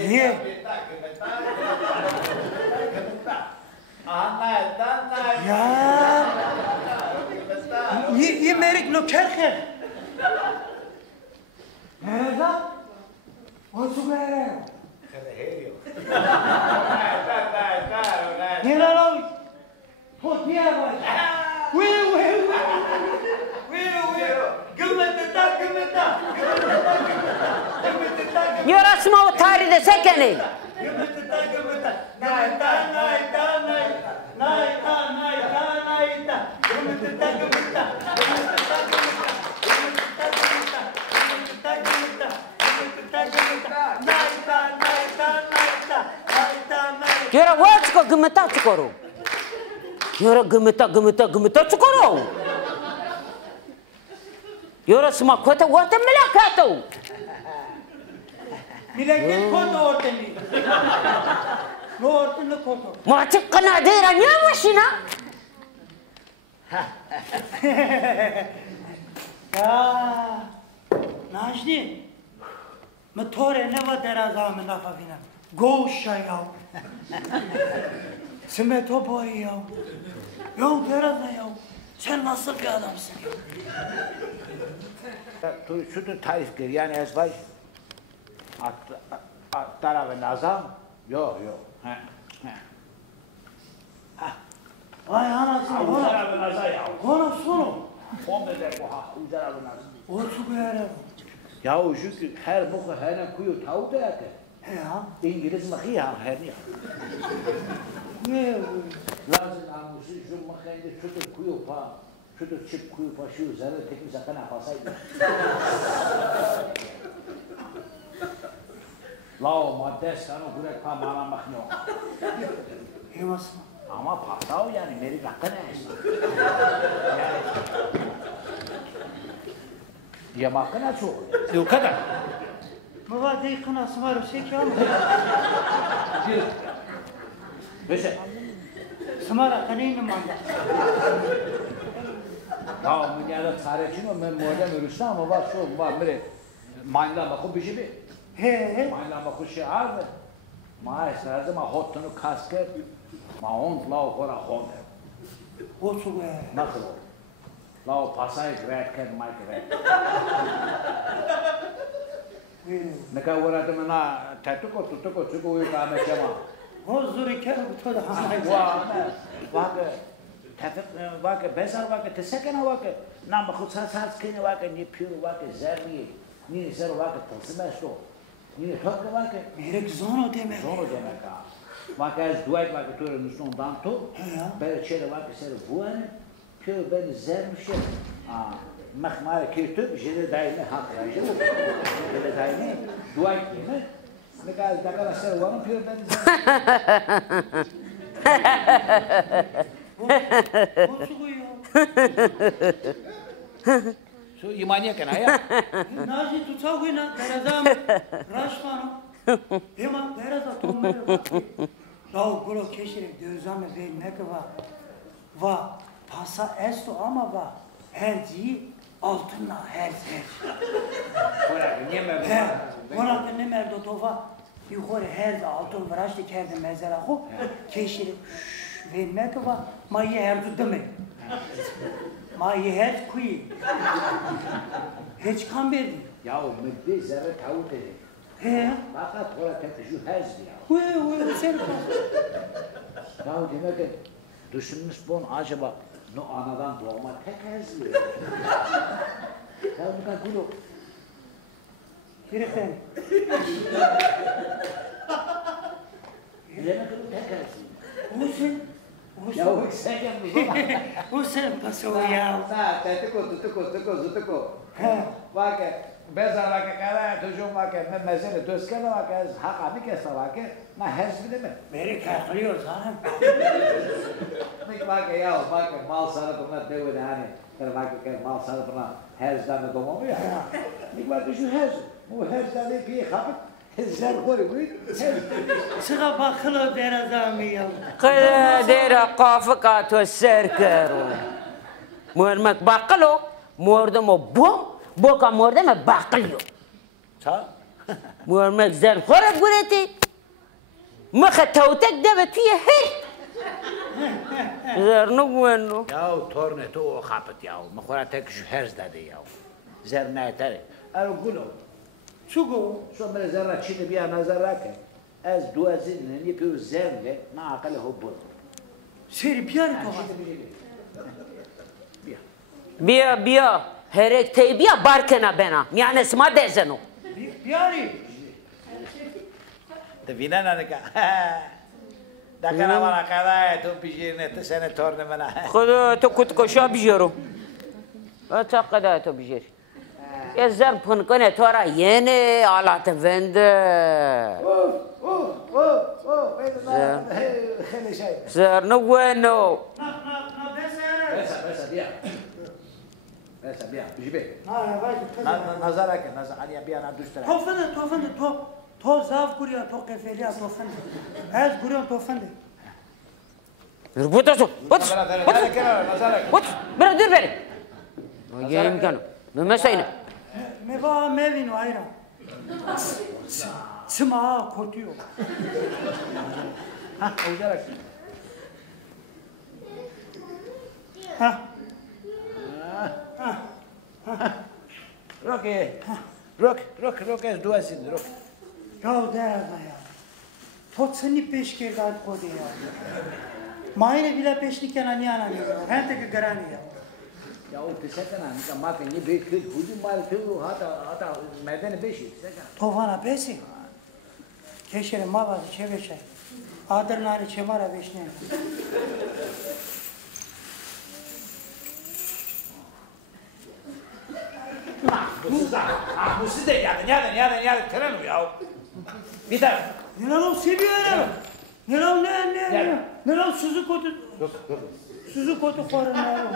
Niye? Ya. Ye merik no kerker. Nerede? O su ver. Ne lan? Pot niye var? Will. Gümete. Yorasma o tarihte sekeni. Yora watchko gümeta çukoro. Yora gümeta çukoro. Yora sma kota wata milakato. Millet kodu ortani. No ortani kodu. Muhaçık kanadera niye başına? Ya. Najdi. Metore ne var derazamı nafafina. Goşa ya. Simeto boy ya. Ya deraza ya. Sen nasıl bir adamsın ya? Şudur tarif gir yani ezbaş. Tarafı nazam. Yok. Vay anasını. Uzarabı nazam ya. Konu sonu. Fon eder bu ha. Uzarabı nazam. Otu böyle. Ya çünkü her boku her kuyu tavu da yakı. He ya. İngiliz maki ya her ne? Ne? Lazım anlısı şu makaydı şudur kuyu pa. Şudur çıp kuyu pa şu zarı teknik sakın apasaydı. Lao maddes kanı kurek pa mana makno. Hemasın. Ama pasao yani meri rakı ne? Ya makına çok. Yok kadar. Baba değil kınası var o şey ki ama. Böyle. Smara kaneyim manda. Ya dünyada tarihçi mi? Ben modern ürüsün ama var şu var böyle. Mayla bakı bir şey mi? He. Mayla bakı şey abi. Maaş lazım ama hotunu kaskı. Maont lao kora hot. Otu böyle. Nasıl o? Lao pasay gretken mayk gret. Ne kadar uğradım na tetuko çuko uyu kâme kema. O zuri kere bu toda hanay. Vakı tefik vakı besar vakı tesekene vakı. Nam bakı sas kine vakı ni pür vakı zerri. Ni zer vakı tılsımesto. Ni tokı vakı. Merek zono demek. Zono demek ha. Vakı az duayt vakı törün üstünden danto. Böyle çere vakı ser vuane. Pür ben zermişim. Mahmar kirtüp jede daimi hak rajı. Jede daimi duayt değil mi? Ne kadar takara ser vuane pür ben zermişim. Otu koyuyor. Su imaniye kena ya. Nazi tutsav koyuna. Derazam. Raşmano. Hema deraza tombere. Rao golo keşirek dözame vermek va pasa esto ama va herci altına her. Ora niye mi? Ona ne merdo tova yukarı her altın vraştı kerdi mezara ho keşirek vermek va maye herdu demek. Maye her kuyi. Hiç kan verdi. Ya müdde zerre tavuk dedi. He. Fakat ora tek şu hezdi ya. Uy sen Ya demek ki düşünmüş bon acaba no anadan doğma tek hezdi. Ya bu kadar gulu. Kirikten. Demek ki bu tek hezdi. Uy Ya o sen gelmiş. o sen pasó ya. Sa, tutuko. Vake, bezar vake kara, tujum vake, mezele döskene vake, haka bir kese vake, na hezbi değil mi? Beni kahrıyor zaten. Nik vake ya, vake mal sanatına devre hani, vake mal sanatına hezden domalı ya. Nik vake şu hez, bu hezden de bir kapık, hezler koru bu. Sığa bakılı derazamı ya. Kaya dera kafka to serkero. Muermak bakalo, muerde mo bom, boka muerde me bakalo. Ça? Muhammed zer khore gureti. Mekhe tawtek deve tuye hey. Zer no bueno. Ya torne to o kapıt ya. Mekora tek şu herz dedi ya. Zer ne teri. Alo gulo. Çugo. Sonra zerra çini bir nazarake. Az duazin ne yapıyor zerle ma akale hubbu. Seri piyari tova. Bia. Herek te bia barkena bena. Yani sma dezeno. Piyari. De vina neka. Da kana bana kada tu pijirne te sene torne bana. Khuda to kut koşa bijero. Ata kada to bijer. Ya zer pun kone tora yene alat vende. Zer no bueno. Besa dia. Besa dia. Jibe. Ha vai. Nazarake nazar ali bir ana düştüre. Tofende. To zav kuriya to kefeliya tofende. Ez kuriya tofende. Buta so. But. Nazarake. But. Bera dur beri. Yerim kanu. Memesayna. Meva mevin ayra. Sıma kotuyor. Ha, nazarake. Ha. Rok ez duasin rok. Ya derda ya. Totsani peş kerdi ad kodi ya. Mayne bila peşniken aniyana ne ya. Hente ki garani ya. Ya o tesekana nika maka ni be kül hudu mal tu hata medeni beşi tesekana. Tovana pesi. Keşere mavadı çeveşe. Adırnari çemara beşne. Bu siz de yarın tren ya. Bir tane. Neler o seviyor ya. Neler suzu kotu. Suzu kotu korun ya.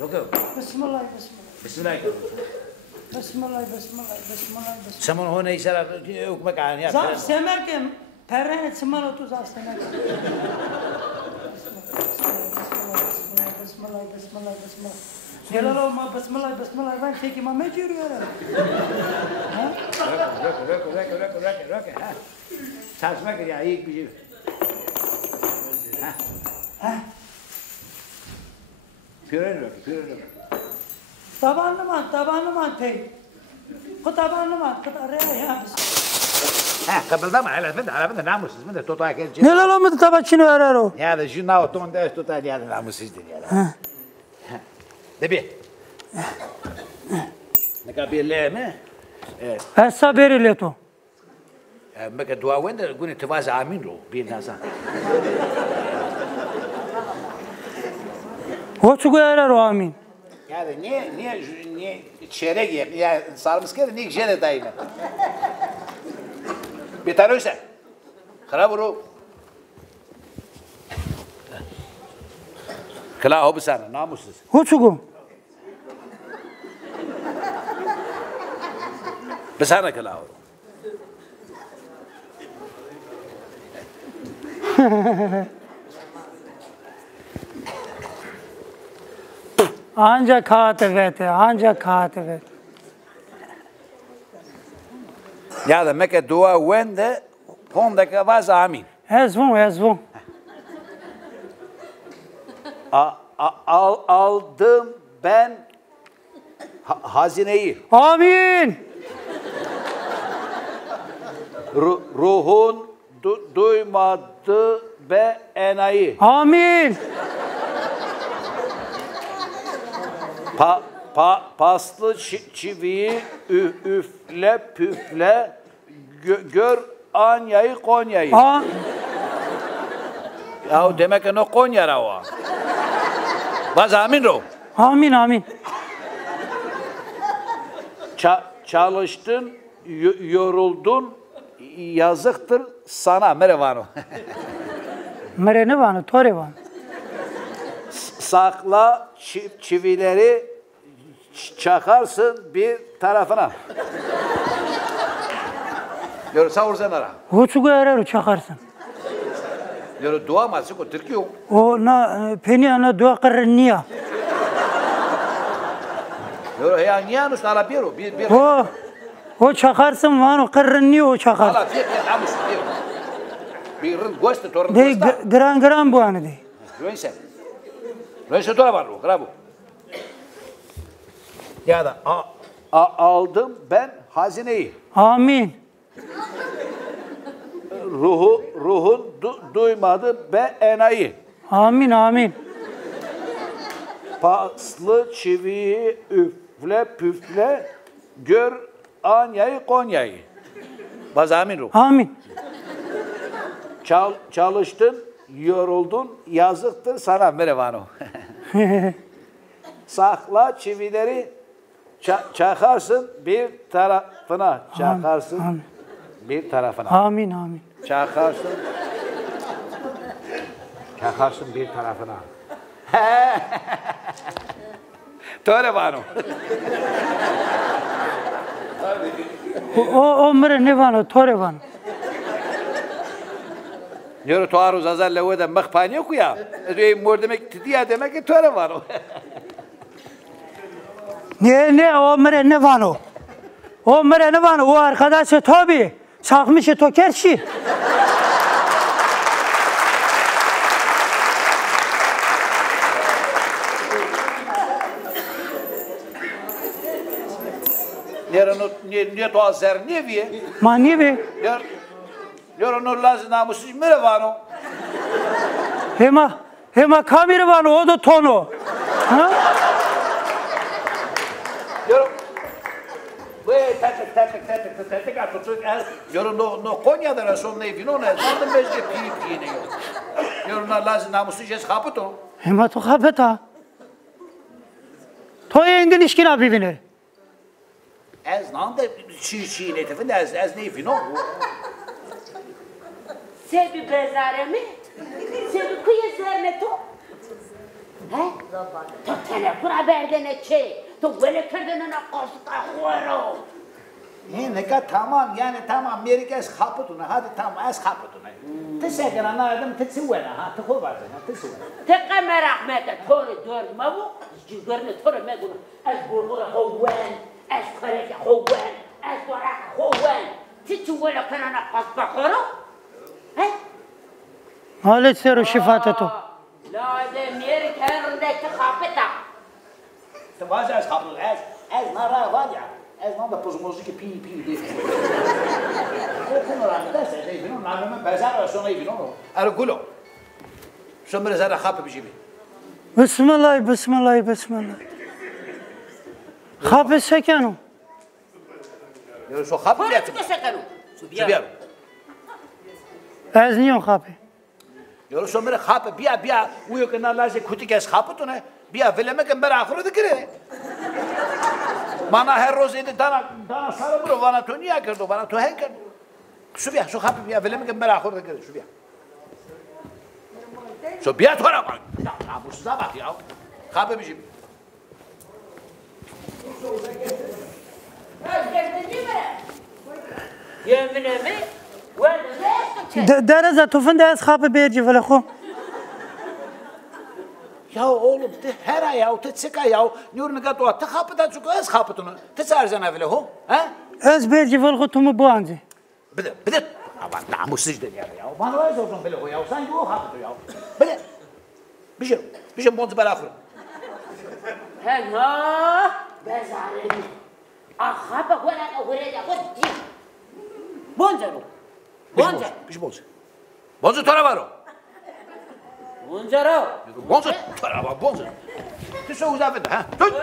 Yok. Bismillah. Bismillah. Bismillah. Saman hone isara hukme kani ya. Zaf semerken perrene sımal otu zaf semerken. Bismillah. Neler olma bismillah. Ben çekime mecbur ya. Rok. Saçma ki ya ilk bir şey. Püren rok. Tabanlı man tey. Bu tabanlı man. Araya ya. Kıpıldama hele ben de namussuz. Ben de totoya gelince. Neler olmadı tabaçını arar o. Ya da şu nauton da totoya ya da namussuzdur ya. De bir. Ne kadar mi? Essa berileto. Meka dua wende gune tevaz amin ro bir nazan. Hoçu arar o amin. Ya da niye çeyrek yem ya sarmış kere niye jene dayına. Bir tane öse. Kara buru. Kala hobi sana namussuz. Hoçu. Besana kala hobi. Ancak evet. Ya da meka dua wende pondaka vaz amin. Ezvun. Aldım ben hazineyi. Amin. Ruhun duymadı be enayi. Amin. Paslı çiviyi üfle püfle gör Anya'yı Konya'yı. Ya demek ki no Konya'ra o. Vaz amin ro. Amin. Çalıştın, yoruldun, yazıktır sana. Merhaba. Merhaba, Torevan. Sakla çivileri çakarsın bir tarafına. Yürü savursan ara. Hoçu arar çakarsın. Yürü dua mı? Sıkı Türkiye yok. O na peni ana dua karniya. Yürü ya niye anus nala bir. O çakarsın vano kırrınıyor o çakar. Allah diye namus diyor. Bir rın goste torun De gosta. gran bu anı de. Rönse. Rönse tora var o. Grabu. Ya da aldım ben hazineyi. Amin. Ruhun duymadı be enayi. Amin amin. Paslı çiviyi üfle püfle gör Anya'yı Konya'yı. Bazamin ruh. Amin. Çalıştın, yoruldun, yazıktır sana merevano. Sakla çivileri çakarsın bir tarafına. Çakarsın Amin. bir tarafına. Amin amin. Çakarsın bir tarafına. Töre vano. O mre ne vano tore vano. Yürü tuaruz azarla o da mıhpani yok ya. Mor demek diye demek ki töre vano. Ne o mre ne vano. O mre ne vano o arkadaşı tabi. Çakmışı tokerşi. Ne to azer ne vie? Mani be. Yürü nur lazım namussuz mire vano. Hema kamera vano o da tono. Ha? Yürü. Tetek atıyor. Yürü no Konya'da rasyon ne vino ne? Zaten bezce pi ne yok. Yürü nur lazım namussuz jes kapıto. Hema to kapeta. Toya indin işkin abi binir. Ez nanda çiğ ne tefin ez ne vino. Sebi bezare mi? Sebi kuyu zerme to? He? To telefona berdene çey. To böyle kırdığına kosta huaro. Ne kadar tamam yani tamam Amerika ez kapıtuna hadi tamam ez kapıtuna. Teşekkür anladım tesivena ha tıkı var ha tesivena. Tekrar merahmete toru dörme bu. Cigörne toru megunu. Ez bulgura hoven. Ez kareke hoven. Ez doraka hoven. Tiçu böyle kırana kosta huaro. He? Halet seru şifate to. Lazım yer kendindeki kapıta. Tamam ez kapıtuna ez nara var ya. Ez nanda pozumuzu ki pi değil. Bunu arkadaşlar şey vino namı bezar sonra vino. Argulo. Sonra zara kapı bir şey. Bismillah bismillah bismillah. Kapı sekenu. Yürü so kapı Para getir. tuta sekanu. Subiya. Ez niyon kapı. Yürü sonra kapı biya uyu ki nalaze kutik ez kapı tu ne? Biya veleme ki ben ahuru dikire. Bana her roz edi dana sarı bro bana tu niye kerdo bana tu hen kerdo. Subiya so kapı biya veleme ki ben ahuru dikire subiya. Subiya tora bak. Ya namussuza bak ya. Kapı bir şey. Yeminimi ve Dereze tufunda ez kapı berci vele xo. Ya oğlum te her ay ya te çıka ya nurnu gat o te kapıda çıkıyor ez kapıtını. Te sarcan evle ho. Ha? Ez berci vele xo tumu bu anzi. Bir de ama namussuz dedi ya. Bana var zorun böyle o ya. Sanki o kapıtı ya. Bir şey bonzu bela kur. Hena bezaremi. Ahaba wala oraya hodi. Bonzaro. Bonza. Bir şey bonzu. Bonzu tora var o. Bonzaro. Bonzu tora var bonzu. Tu so uzavenda ha. Tut.